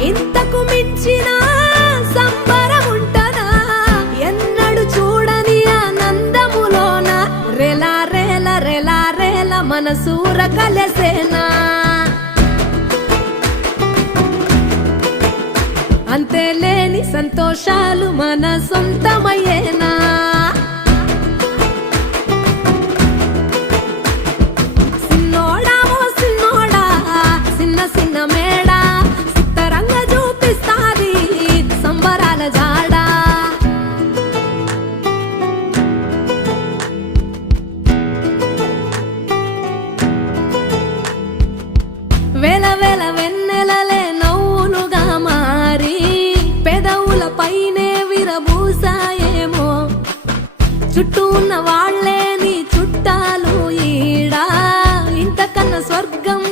ఇంతకు మించిన సంబరం ఎన్నడు చూడని ఆనందములోన రెలా రేల రెలా రేల మనసూర కలసేనా అంతే లేని సంతోషాలు మన సొంతమయ్యే విరబూసాయేమో చుట్టూ ఉన్న వాళ్ళే నీ చుట్టాలు ఈడా. ఇంతకన్నా స్వర్గం